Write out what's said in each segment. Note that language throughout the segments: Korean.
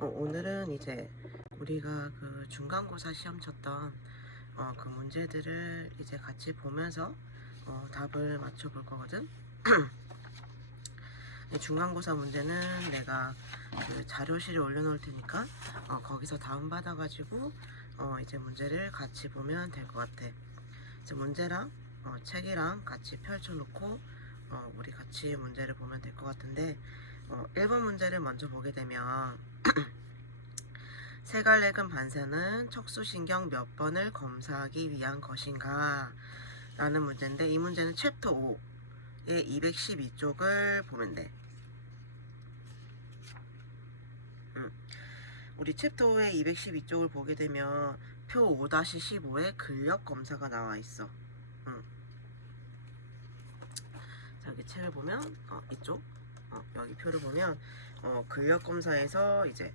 오늘은 이제 우리가 그 중간고사 시험 쳤던 그 문제들을 이제 같이 보면서 답을 맞춰볼 거거든. 이 중간고사 문제는 내가 그 자료실에 올려놓을 테니까 거기서 다운받아가지고 이제 문제를 같이 보면 될 것 같아. 이제 문제랑 책이랑 같이 펼쳐놓고 우리 같이 문제를 보면 될 것 같은데 1번 문제를 먼저 보게 되면 세갈래근 반사는 척수신경 몇 번을 검사하기 위한 것인가? 라는 문제인데 이 문제는 챕터 5의 212쪽을 보면 돼. 우리 챕터 5의 212쪽을 보게 되면 표 5-15에 근력 검사가 나와 있어. 자, 여기 책을 보면 이쪽 여기 표를 보면 근력 검사에서 이제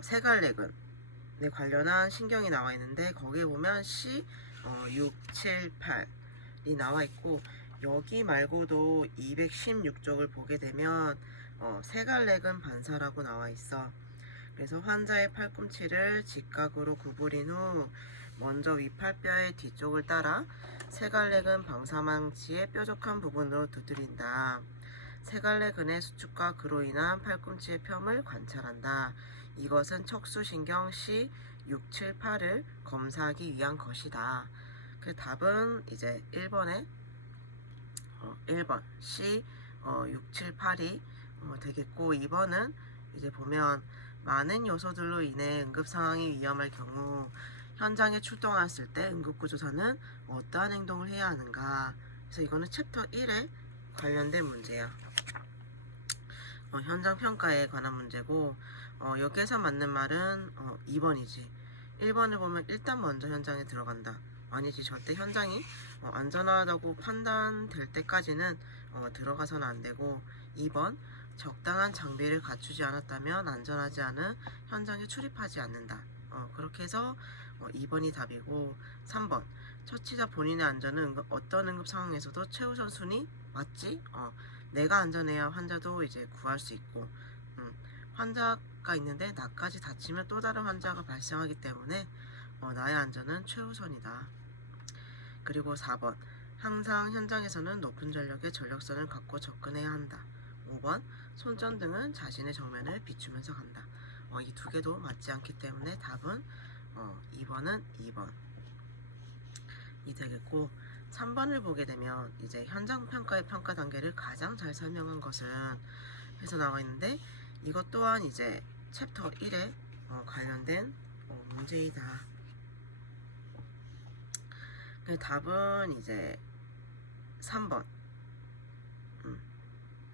세갈래근에 관련한 신경이 나와 있는데 거기에 보면 C 6, 7, 8이 나와 있고 여기 말고도 216쪽을 보게 되면 세갈래근 반사라고 나와 있어. 그래서 환자의 팔꿈치를 직각으로 구부린 후 먼저 위팔뼈의 뒤쪽을 따라 세갈래근 방사망치의 뾰족한 부분으로 두드린다. 세갈래근의 수축과 그로 인한 팔꿈치의 펴을 관찰한다. 이것은 척수신경 C 6, 7, 8을 검사하기 위한 것이다. 그 답은 이제 1번에 1번 C 6, 7, 8이 되겠고 2번은 이제 보면 많은 요소들로 인해 응급 상황이 위험할 경우 현장에 출동했을 때 응급구조사는 어떠한 행동을 해야 하는가. 그래서 이거는 챕터 1에 관련된 문제야. 현장 평가에 관한 문제고 여기에서 맞는 말은 2번이지. 1번을 보면 일단 먼저 현장에 들어간다. 아니지, 절대 현장이 안전하다고 판단될 때까지는 들어가서는 안 되고 2번 적당한 장비를 갖추지 않았다면 안전하지 않은 현장에 출입하지 않는다. 그렇게 해서 2번이 답이고 3번 처치자 본인의 안전은 어떤 응급 상황에서도 최우선 순위 맞지? 내가 안전해야 환자도 이제 구할 수 있고 환자가 있는데 나까지 다치면 또 다른 환자가 발생하기 때문에 나의 안전은 최우선이다. 그리고 4번 항상 현장에서는 높은 전력의 전력선을 갖고 접근해야 한다. 5번 손전등은 자신의 정면을 비추면서 간다. 이 두 개도 맞지 않기 때문에 답은 2번은 2번이 되겠고 3번을 보게 되면 이제 현장 평가의 평가 단계를 가장 잘 설명한 것은 해서 나와 있는데 이것 또한 이제 챕터 1에 관련된 문제이다. 그 답은 이제 3번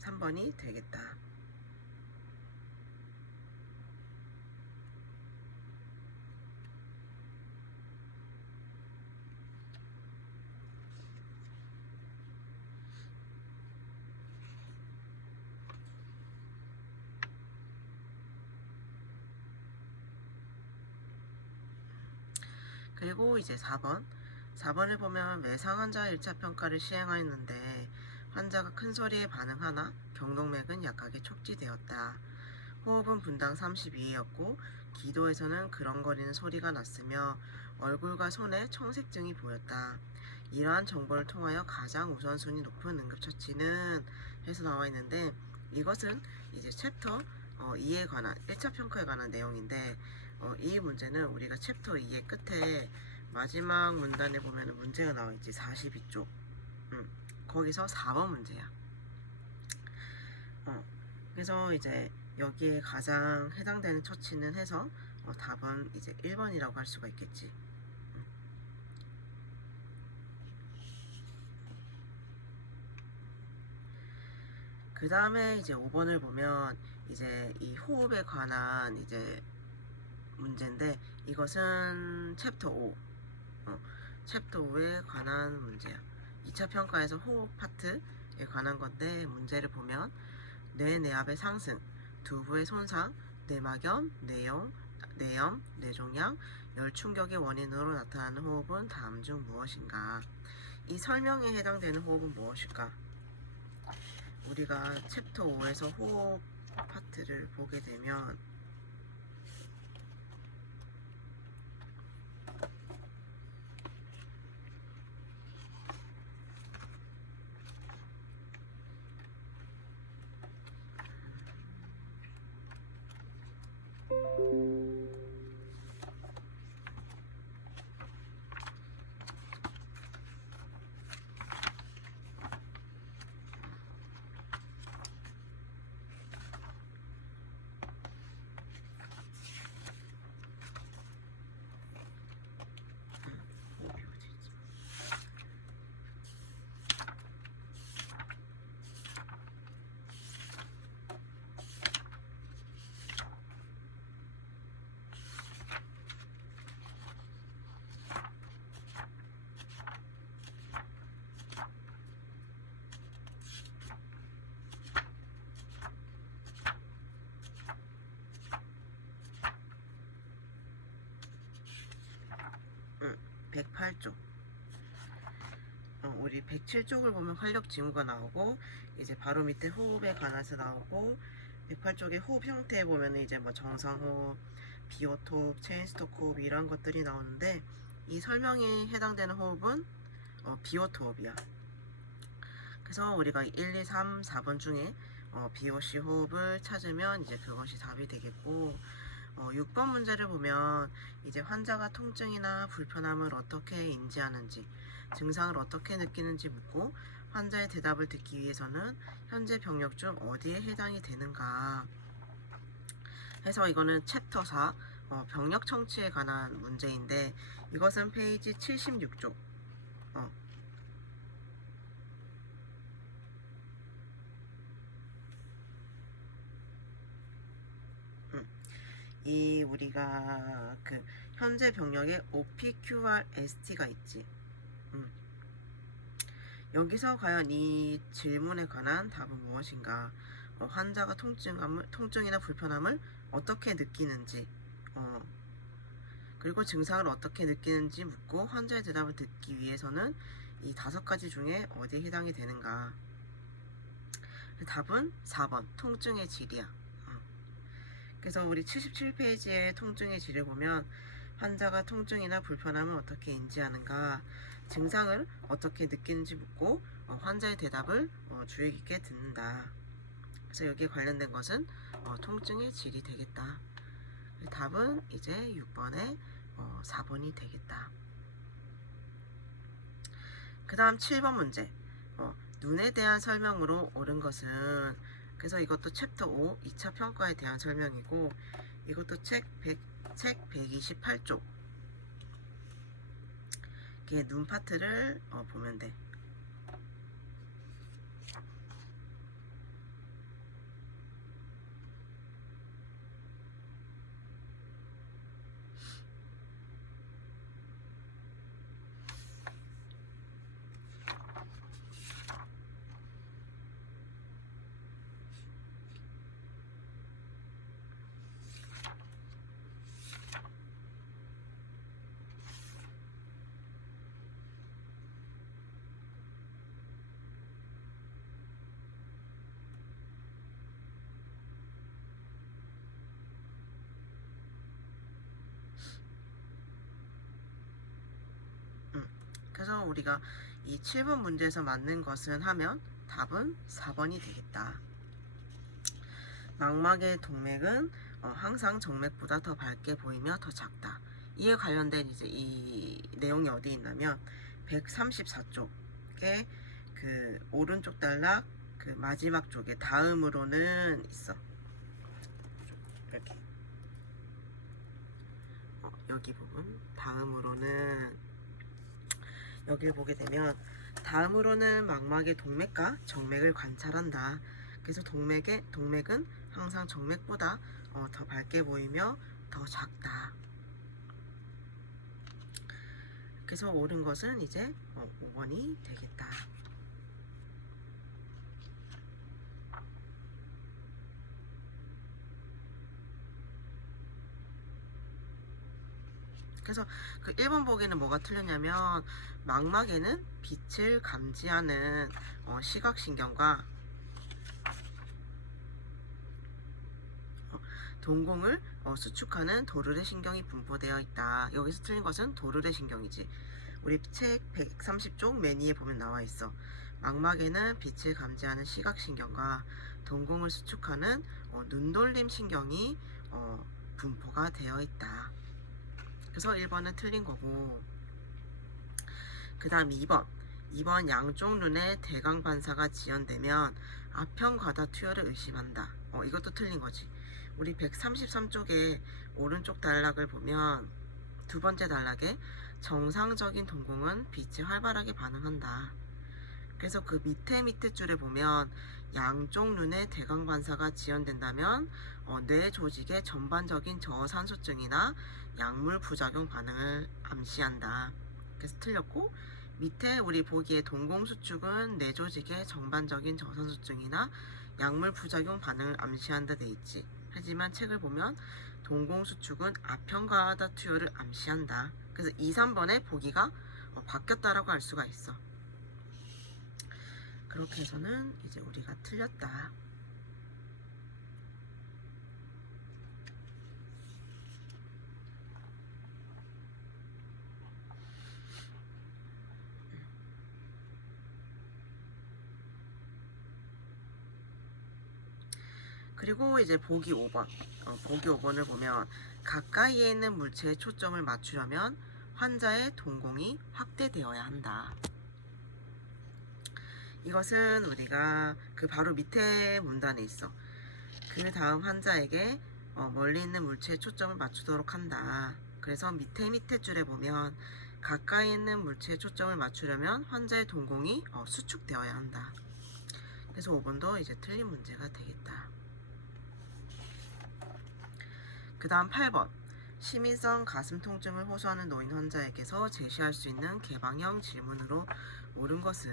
3번이 되겠다. 그리고 이제 4번을 보면 외상 환자 1차 평가를 시행하였는데 환자가 큰 소리에 반응하나 경동맥은 약하게 촉지되었다. 호흡은 분당 32였고 기도에서는 그렁거리는 소리가 났으며 얼굴과 손에 청색증이 보였다. 이러한 정보를 통하여 가장 우선순위 높은 응급처치는 해서 나와 있는데 이것은 이제 챕터 2에 관한 1차 평가에 관한 내용인데 이 문제는 우리가 챕터 2의 끝에 마지막 문단에 보면 문제가 나와 있지. 42쪽 거기서 4번 문제야. 그래서 이제 여기에 가장 해당되는 처치는 해서 답은 이제 1번이라고 할 수가 있겠지. 그 다음에 이제 5번을 보면 이제 이 호흡에 관한 이제 문제인데 이것은 챕터 5 챕터 5에 관한 문제야. 2차 평가에서 호흡 파트에 관한 건데 문제를 보면 뇌내압의 상승, 두부의 손상, 뇌막염, 뇌염, 뇌종양, 열충격의 원인으로 나타나는 호흡은 다음 중 무엇인가? 이 설명에 해당되는 호흡은 무엇일까? 우리가 챕터 5에서 호흡 파트를 보게 되면 108쪽, 우리 107쪽을 보면 활력 징후가 나오고, 이제 바로 밑에 호흡에 관해서 나오고, 108쪽의 호흡 형태에 보면 이제 뭐 정상호흡, 비오토흡, 체인스토크 호흡 이런 것들이 나오는데, 이 설명에 해당되는 호흡은 비오토흡이야. 그래서 우리가 1, 2, 3, 4번 중에 BOC 호흡을 찾으면 이제 그것이 답이 되겠고, 6번 문제를 보면 이제 환자가 통증이나 불편함을 어떻게 인지하는지, 증상을 어떻게 느끼는지 묻고, 환자의 대답을 듣기 위해서는 현재 병력 중 어디에 해당이 되는가 해서 이거는 챕터 4 병력 청취에 관한 문제인데, 이것은 페이지 76쪽. 이 우리가 그 현재 병력에 OPQRST가 있지. 여기서 과연 이 질문에 관한 답은 무엇인가? 환자가 통증이나 불편함을 어떻게 느끼는지, 그리고 증상을 어떻게 느끼는지 묻고 환자의 대답을 듣기 위해서는 이 5가지 중에 어디에 해당이 되는가? 답은 4번 통증의 질이야. 그래서 우리 77페이지의 통증의 질을 보면 환자가 통증이나 불편함을 어떻게 인지하는가, 증상을 어떻게 느끼는지 묻고 환자의 대답을 주의 깊게 듣는다. 그래서 여기에 관련된 것은 통증의 질이 되겠다. 답은 이제 6번에 4번이 되겠다. 그 다음 7번 문제. 눈에 대한 설명으로 옳은 것은, 그래서 이것도 챕터 5 2차 평가에 대한 설명이고, 이것도 책 128쪽 이게 눈 파트를 보면 돼. 그래서 우리가 이 7번 문제에서 맞는 것은 하면 답은 4번이 되겠다. 망막의 동맥은 항상 정맥보다 더 밝게 보이며 더 작다. 이에 관련된 이제 이 내용이 어디 있냐면 134쪽에 그 오른쪽 단락 그 마지막 쪽에 다음으로는 있어. 이렇게 여기 부분 다음으로는, 여기를 보게 되면 다음으로는 망막의 동맥과 정맥을 관찰한다. 그래서 동맥은 항상 정맥보다 더 밝게 보이며 더 작다. 그래서 옳은 것은 이제 5번이 되겠다. 그래서 그 1번 보기는 뭐가 틀렸냐면, 망막에는 빛을 감지하는 시각신경과 동공을 수축하는 도르래 신경이 분포되어 있다. 여기서 틀린 것은 도르래 신경이지. 우리 책 130쪽 맨 위에 보면 나와 있어. 망막에는 빛을 감지하는 시각신경과 동공을 수축하는 눈돌림 신경이 분포가 되어 있다. 그래서 1번은 틀린 거고, 그 다음 2번 양쪽 눈에 대강 반사가 지연되면 아편 과다 투여를 의심한다. 이것도 틀린 거지. 우리 133쪽에 오른쪽 단락을 보면 두 번째 단락에 정상적인 동공은 빛에 활발하게 반응한다. 그래서 그 밑에 줄에 보면 양쪽 눈에 대강 반사가 지연된다면 뇌 조직의 전반적인 저산소증이나 약물 부작용 반응을 암시한다. 그래서 틀렸고, 밑에 우리 보기에 동공수축은 뇌 조직의 전반적인 저산소증이나 약물 부작용 반응을 암시한다 돼 있지. 하지만 책을 보면 동공수축은 아편가하다 투여를 암시한다. 그래서 2, 3번의 보기가 바뀌었다라고 할 수가 있어. 그렇게 해서는 이제 우리가 틀렸다. 그리고 이제 보기 5번. 보기 5번을 보면 가까이에 있는 물체에 초점을 맞추려면 환자의 동공이 확대되어야 한다. 이것은 우리가 그 바로 밑에 문단에 있어. 그 다음 환자에게 멀리 있는 물체에 초점을 맞추도록 한다. 그래서 밑에 줄에 보면 가까이 있는 물체에 초점을 맞추려면 환자의 동공이 수축되어야 한다. 그래서 5번도 이제 틀린 문제가 되겠다. 그 다음 8번. 시민성 가슴 통증을 호소하는 노인 환자에게서 제시할 수 있는 개방형 질문으로 옳은 것은,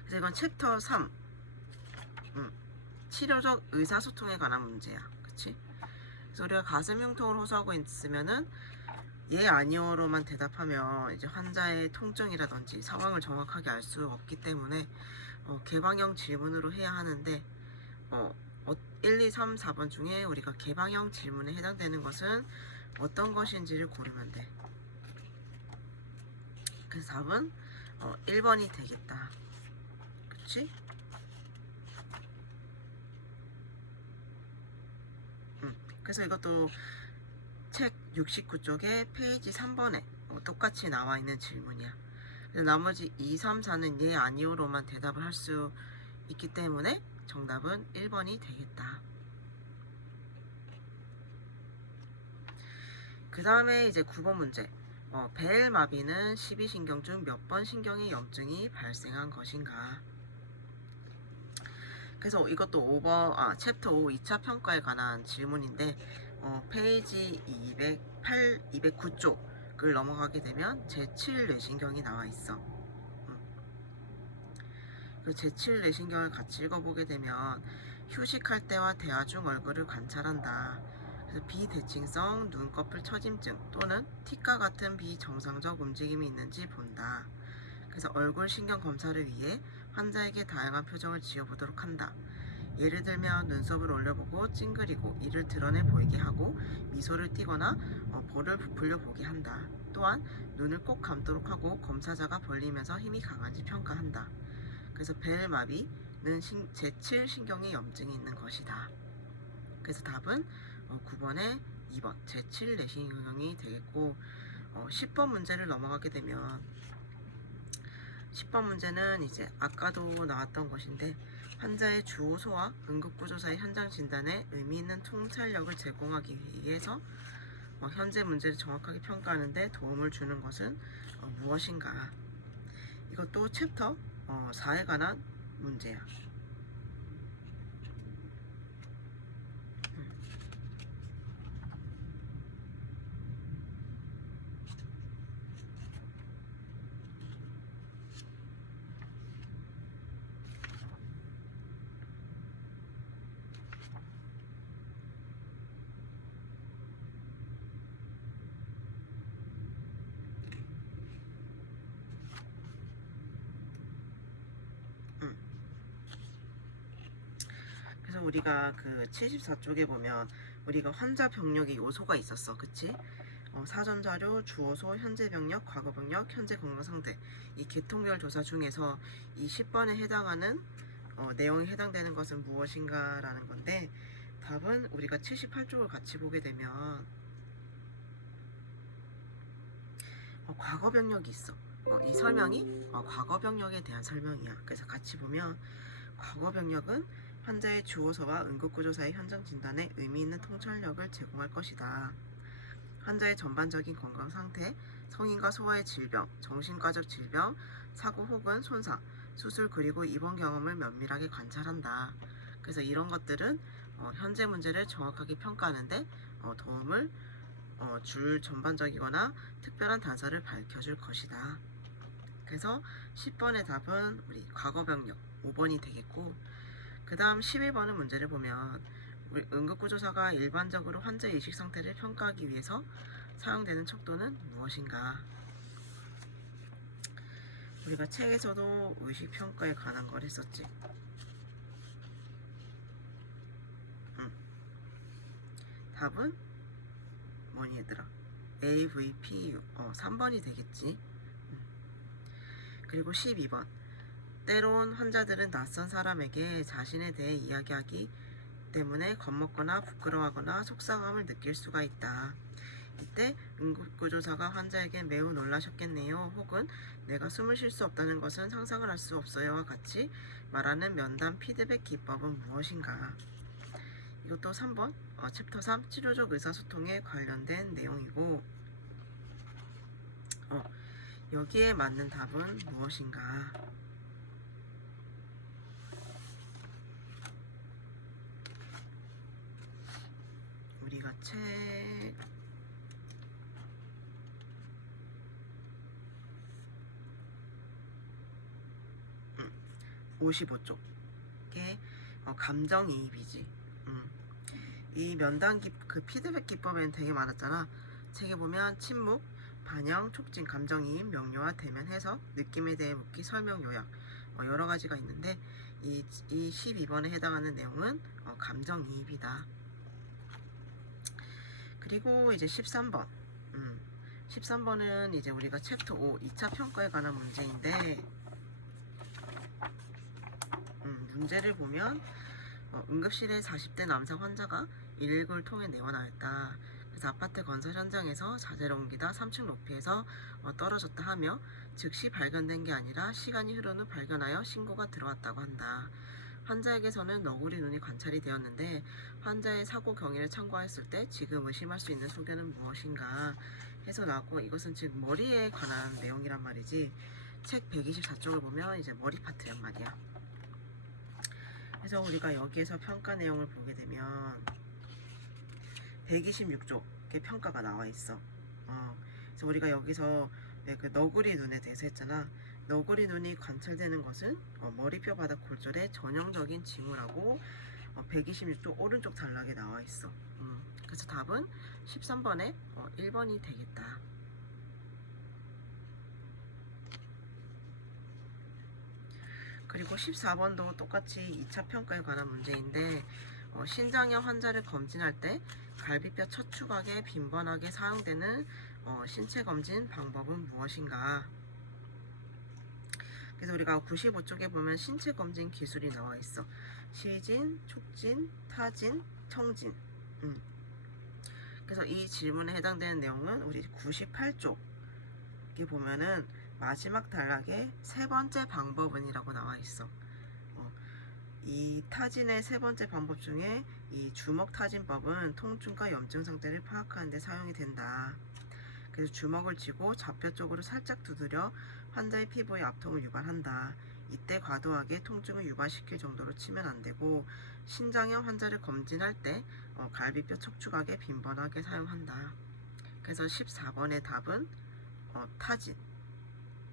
그래서 이건 챕터 3 치료적 의사소통에 관한 문제야. 그치? 그래서 우리가 가슴 흉통을 호소하고 있으면은 예 아니오로만 대답하면 이제 환자의 통증이라든지 상황을 정확하게 알 수 없기 때문에 개방형 질문으로 해야 하는데 1, 2, 3, 4번 중에 우리가 개방형 질문에 해당되는 것은 어떤 것인지를 고르면 돼. 그래서 답은 1번이 되겠다. 그치? 그래서 이것도 책 69쪽에 페이지 3번에 똑같이 나와 있는 질문이야. 그래서 나머지 2, 3, 4는 예, 아니오로만 대답을 할 수 있기 때문에 정답은 1번이 되겠다. 그 다음에 이제 9번 문제. 벨마비는 12신경 중 몇 번 신경의 염증이 발생한 것인가? 그래서 이것도 5번, 챕터 5 2차 평가에 관한 질문인데, 페이지 209쪽을 넘어가게 되면 제7 뇌신경이 나와 있어. 그 제7 뇌신경을 같이 읽어보게 되면 휴식할 때와 대화 중 얼굴을 관찰한다. 그래서 비대칭성 눈꺼풀 처짐증 또는 틱과 같은 비정상적 움직임이 있는지 본다. 그래서 얼굴 신경 검사를 위해 환자에게 다양한 표정을 지어보도록 한다. 예를 들면 눈썹을 올려보고 찡그리고 이를 드러내 보이게 하고 미소를 띠거나 볼을 부풀려 보게 한다. 또한 눈을 꼭 감도록 하고 검사자가 벌리면서 힘이 강한지 평가한다. 그래서 벨마비는 제7 신경의 염증이 있는 것이다. 그래서 답은 9번에 2번 제7 뇌신경이 되겠고, 10번 문제를 넘어가게 되면 10번 문제는 이제 아까도 나왔던 것인데 환자의 주호소와 응급구조사의 현장 진단에 의미 있는 통찰력을 제공하기 위해서 현재 문제를 정확하게 평가하는 데 도움을 주는 것은 무엇인가? 이것도 챕터 4에 관한 문제야. 그래서 우리가 그 74쪽에 보면 우리가 환자 병력의 요소가 있었어. 그치? 사전 자료, 주호소, 현재 병력, 과거 병력, 현재 건강 상태. 이 계통별 조사 중에서 이 10번에 해당하는 내용에 해당되는 것은 무엇인가라는 건데, 답은 우리가 78쪽을 같이 보게 되면 과거 병력이 있어. 이 설명이 과거 병력에 대한 설명이야. 그래서 같이 보면 과거 병력은 환자의 주호소와 응급구조사의 현장 진단에 의미 있는 통찰력을 제공할 것이다. 환자의 전반적인 건강 상태, 성인과 소아의 질병, 정신과적 질병, 사고 혹은 손상, 수술 그리고 입원 경험을 면밀하게 관찰한다. 그래서 이런 것들은 현재 문제를 정확하게 평가하는데 도움을 줄 전반적이거나 특별한 단서를 밝혀줄 것이다. 그래서 10번의 답은 우리 과거 병력 5번이 되겠고, 그 다음 11번의 문제를 보면 우리 응급구조사가 일반적으로 환자의 의식 상태를 평가하기 위해서 사용되는 척도는 무엇인가? 우리가 책에서도 의식 평가에 관한 걸 했었지. 답은 뭐니 얘들아? AVPU 3번이 되겠지. 그리고 12번. 때론 환자들은 낯선 사람에게 자신에 대해 이야기하기 때문에 겁먹거나 부끄러워하거나 속상함을 느낄 수가 있다. 이때 응급구조사가 환자에게 매우 놀라셨겠네요. 혹은 내가 숨을 쉴 수 없다는 것은 상상을 할 수 없어요와 같이 말하는 면담 피드백 기법은 무엇인가? 이것도 3번 챕터 3 치료적 의사소통에 관련된 내용이고 여기에 맞는 답은 무엇인가? 우리가 책 55쪽에 감정이입이지. 이 면담 그 피드백 기법에는 되게 많았잖아. 책에 보면 침묵, 반영, 촉진, 감정이입, 명료화, 대면, 해석, 느낌에 대해 묻기, 설명, 요약 여러 가지가 있는데 이 12번에 해당하는 내용은 감정이입이다. 그리고 이제 13번 13번은 이제 우리가 챕터 5 2차 평가에 관한 문제인데 문제를 보면 응급실에 40대 남성 환자가 119를 통해 내원하였다. 그래서 아파트 건설 현장에서 자재를 옮기다 3층 높이에서 떨어졌다 하며 즉시 발견된 게 아니라 시간이 흐른 후 발견하여 신고가 들어왔다고 한다. 환자에게서는 너구리 눈이 관찰이 되었는데 환자의 사고 경위를 참고했을 때 지금 의심할 수 있는 소견은 무엇인가 해서 나왔고, 이것은 즉 머리에 관한 내용이란 말이지. 책 124쪽을 보면 이제 머리 파트란 말이야. 그래서 우리가 여기에서 평가 내용을 보게 되면 126쪽의 평가가 나와 있어. 그래서 우리가 여기서 그 너구리 눈에 대해서 했잖아. 너구리 눈이 관찰되는 것은 머리뼈 바닥 골절의 전형적인 징후라고 126쪽 오른쪽 단락에 나와 있어. 그래서 답은 13번에 1번이 되겠다. 그리고 14번도 똑같이 2차 평가에 관한 문제인데 신장염 환자를 검진할 때 갈비뼈 척추각에 빈번하게 사용되는 신체 검진 방법은 무엇인가? 그래서 우리가 95쪽에 보면 신체 검진 기술이 나와 있어. 시진, 촉진, 타진, 청진. 그래서 이 질문에 해당되는 내용은 우리 98쪽에 보면은 마지막 단락에 세 번째 방법은이라고 나와 있어. 이 타진의 세 번째 방법 중에 이 주먹 타진법은 통증과 염증 상태를 파악하는 데 사용이 된다. 그래서 주먹을 쥐고 좌표 쪽으로 살짝 두드려 환자의 피부의 압통을 유발한다. 이때 과도하게 통증을 유발시킬 정도로 치면 안 되고, 신장염 환자를 검진할 때 갈비뼈 척추각에 빈번하게 사용한다. 그래서 14번의 답은 타진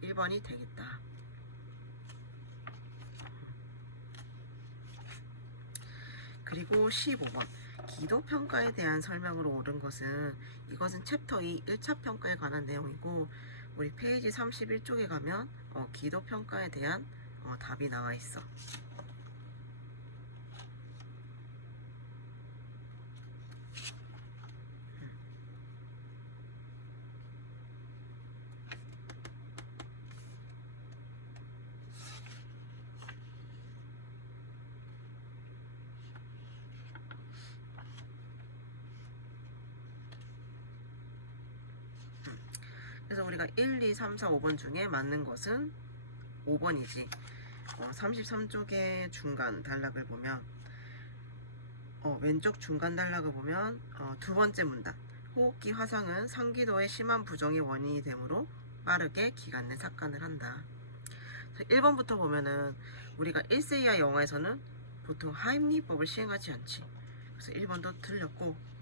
1번이 되겠다. 그리고 15번 기도평가에 대한 설명으로 옳은 것은, 이것은 챕터 2 1차 평가에 관한 내용이고 우리 페이지 31쪽에 가면 기도평가에 대한 답이 나와 있어. 그래서 우리가 1, 2, 3, 4, 5번 중에 맞는 것은 5번이지. 33쪽의 중간 단락을 보면 왼쪽 중간 단락을 보면 두 번째 문단, 호흡기 화상은 상기도의 심한 부종의 원인이 되므로 빠르게 기관 내 삭간을 한다. 1번부터 보면은 우리가 1세 이하 영화에서는 보통 하임리법을 시행하지 않지. 그래서 1번도 틀렸고,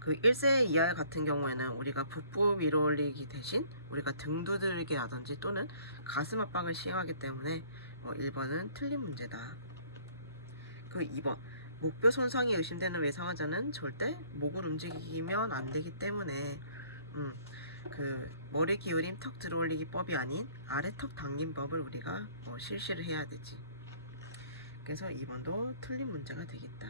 그 1세 이하 같은 경우에는 우리가 북부 위로 올리기 대신 우리가 등 두들기라든지 또는 가슴 압박을 시행하기 때문에 1번은 틀린 문제다. 그 2번 목뼈 손상이 의심되는 외상환자는 절대 목을 움직이면 안 되기 때문에 그 머리 기울임 턱 들어올리기법이 아닌 아래 턱 당김법을 우리가 실시를 해야 되지. 그래서 2번도 틀린 문제가 되겠다.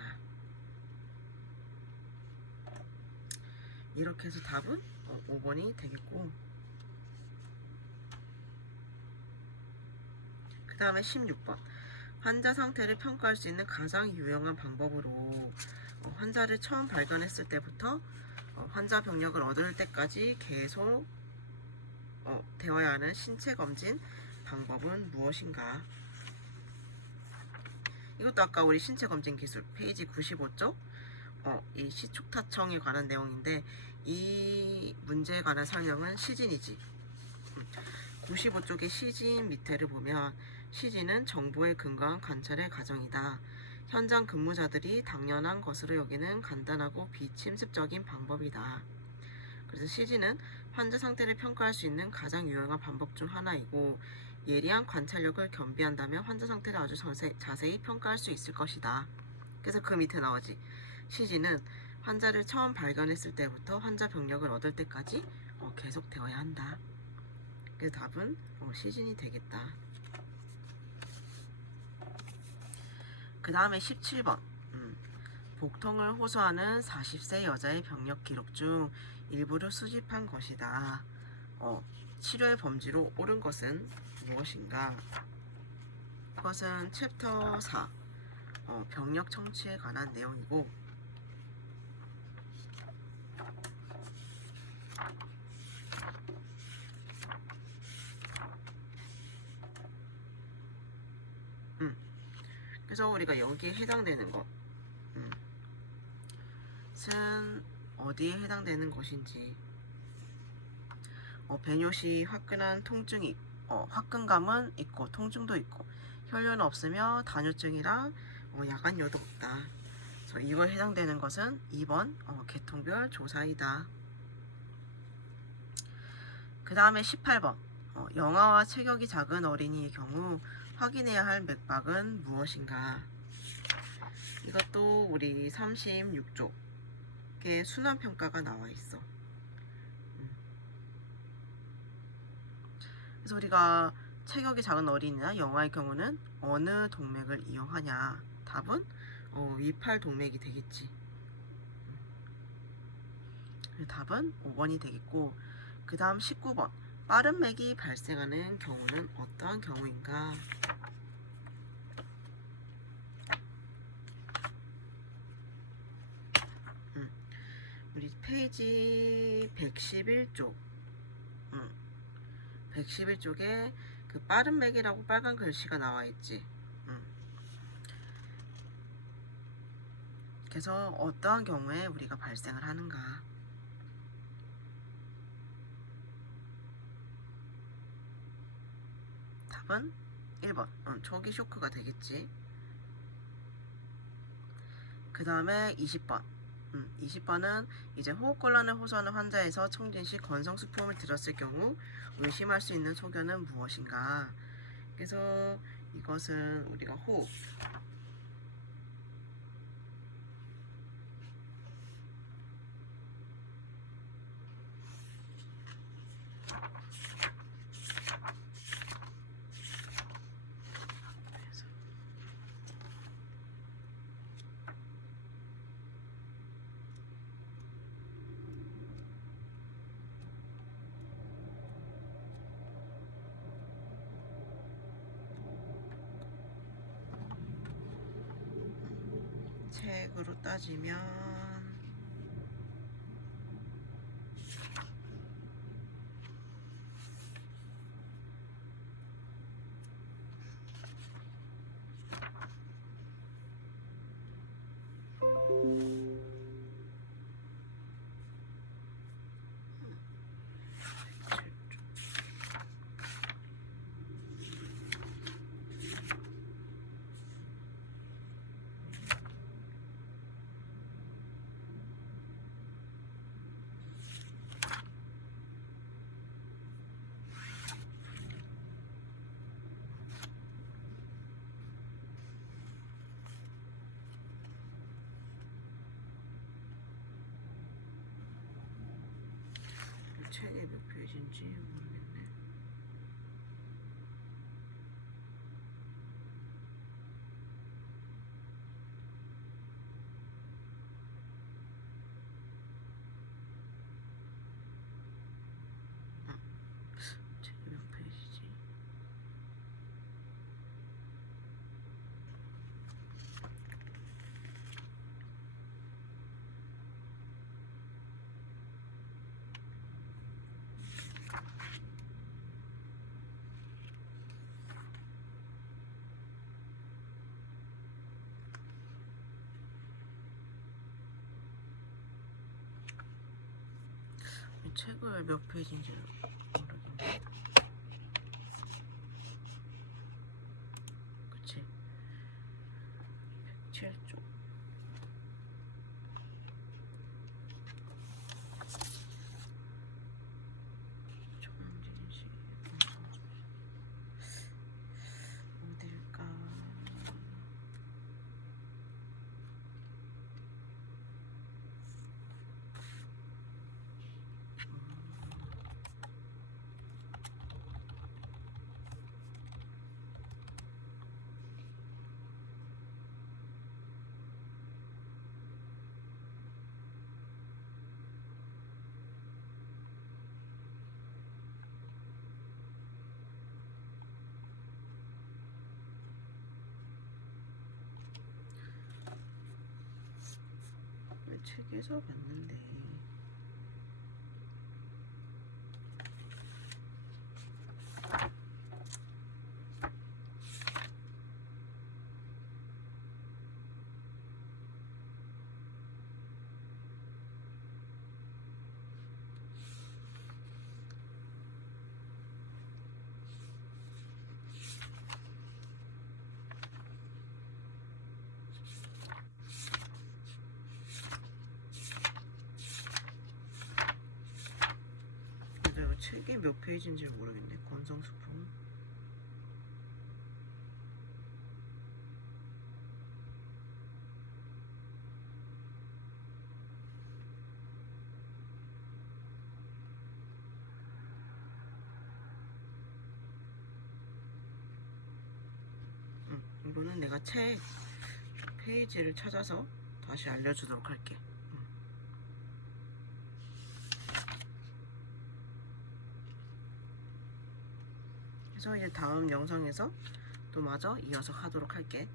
이렇게 해서 답은 5번이 되겠고, 그 다음에 16번 환자 상태를 평가할 수 있는 가장 유용한 방법으로 환자를 처음 발견했을 때부터 환자 병력을 얻을 때까지 계속 되어야 하는 신체 검진 방법은 무엇인가? 이것도 아까 우리 신체 검진 기술 페이지 95쪽 이 시축타청에 관한 내용인데, 이 문제에 관한 설명은 시진이지. 95쪽의 시진 밑에를 보면, 시진은 정보에 근거한 관찰의 과정이다. 현장 근무자들이 당연한 것으로 여기는 간단하고 비침습적인 방법이다. 그래서 시진은 환자 상태를 평가할 수 있는 가장 유용한 방법 중 하나이고, 예리한 관찰력을 겸비한다면 환자 상태를 아주 자세히 평가할 수 있을 것이다. 그래서 그 밑에 나오지. 시진은 환자를 처음 발견했을 때부터 환자 병력을 얻을 때까지 계속 되어야 한다. 그래서 답은 시진이 되겠다. 그 다음에 17번 복통을 호소하는 40세 여자의 병력 기록 중 일부를 수집한 것이다. 치료의 범주로 옳은 것은 무엇인가? 그것은 챕터 4 병력 청취에 관한 내용이고, 그래서 우리가 여기에 해당되는 것은 어디에 해당되는 것인지, 배뇨시 화끈한 통증이 화끈감은 있고 통증도 있고 혈류는 없으며 단유증이랑 야간 요도 없다. 그래서 이거에 해당되는 것은 2번 계통별 조사이다. 그 다음에 18번 영아와 체격이 작은 어린이의 경우 확인해야 할 맥박은 무엇인가? 이것도 우리 36쪽에 순환평가가 나와 있어. 그래서 우리가 체격이 작은 어린이나 영아의 경우는 어느 동맥을 이용하냐? 답은 위팔 동맥이 되겠지. 답은 5번이 되겠고, 그 다음 19번 빠른 맥이 발생하는 경우는 어떠한 경우인가? 우리 페이지 111쪽 111쪽에 그 빠른 맥이라고 빨간 글씨가 나와 있지. 그래서 어떠한 경우에 우리가 발생을 하는가? 답은 1번 초기 쇼크가 되겠지. 그 다음에 20번 20번은 이제 호흡곤란을 호소하는 환자에서 청진 시 건성수품을 들었을 경우 의심할 수 있는 소견은 무엇인가? 그래서 이것은 우리가 호흡 책으로 따지면 책이 몇 페이지인지 모르겠네. 아, 책이 몇 페이지지? 이 책을 몇 페이지인지 모르겠네. 그치? 107쪽. 총진시 어딜까? 책에서 봤는데 내가 책이 몇 페이지인지 모르겠네. 권성수풍. 이거는 내가 책 페이지를 찾아서 다시 알려주도록 할게. 그래서 이제 다음 영상에서 또 마저 이어서 하도록 할게.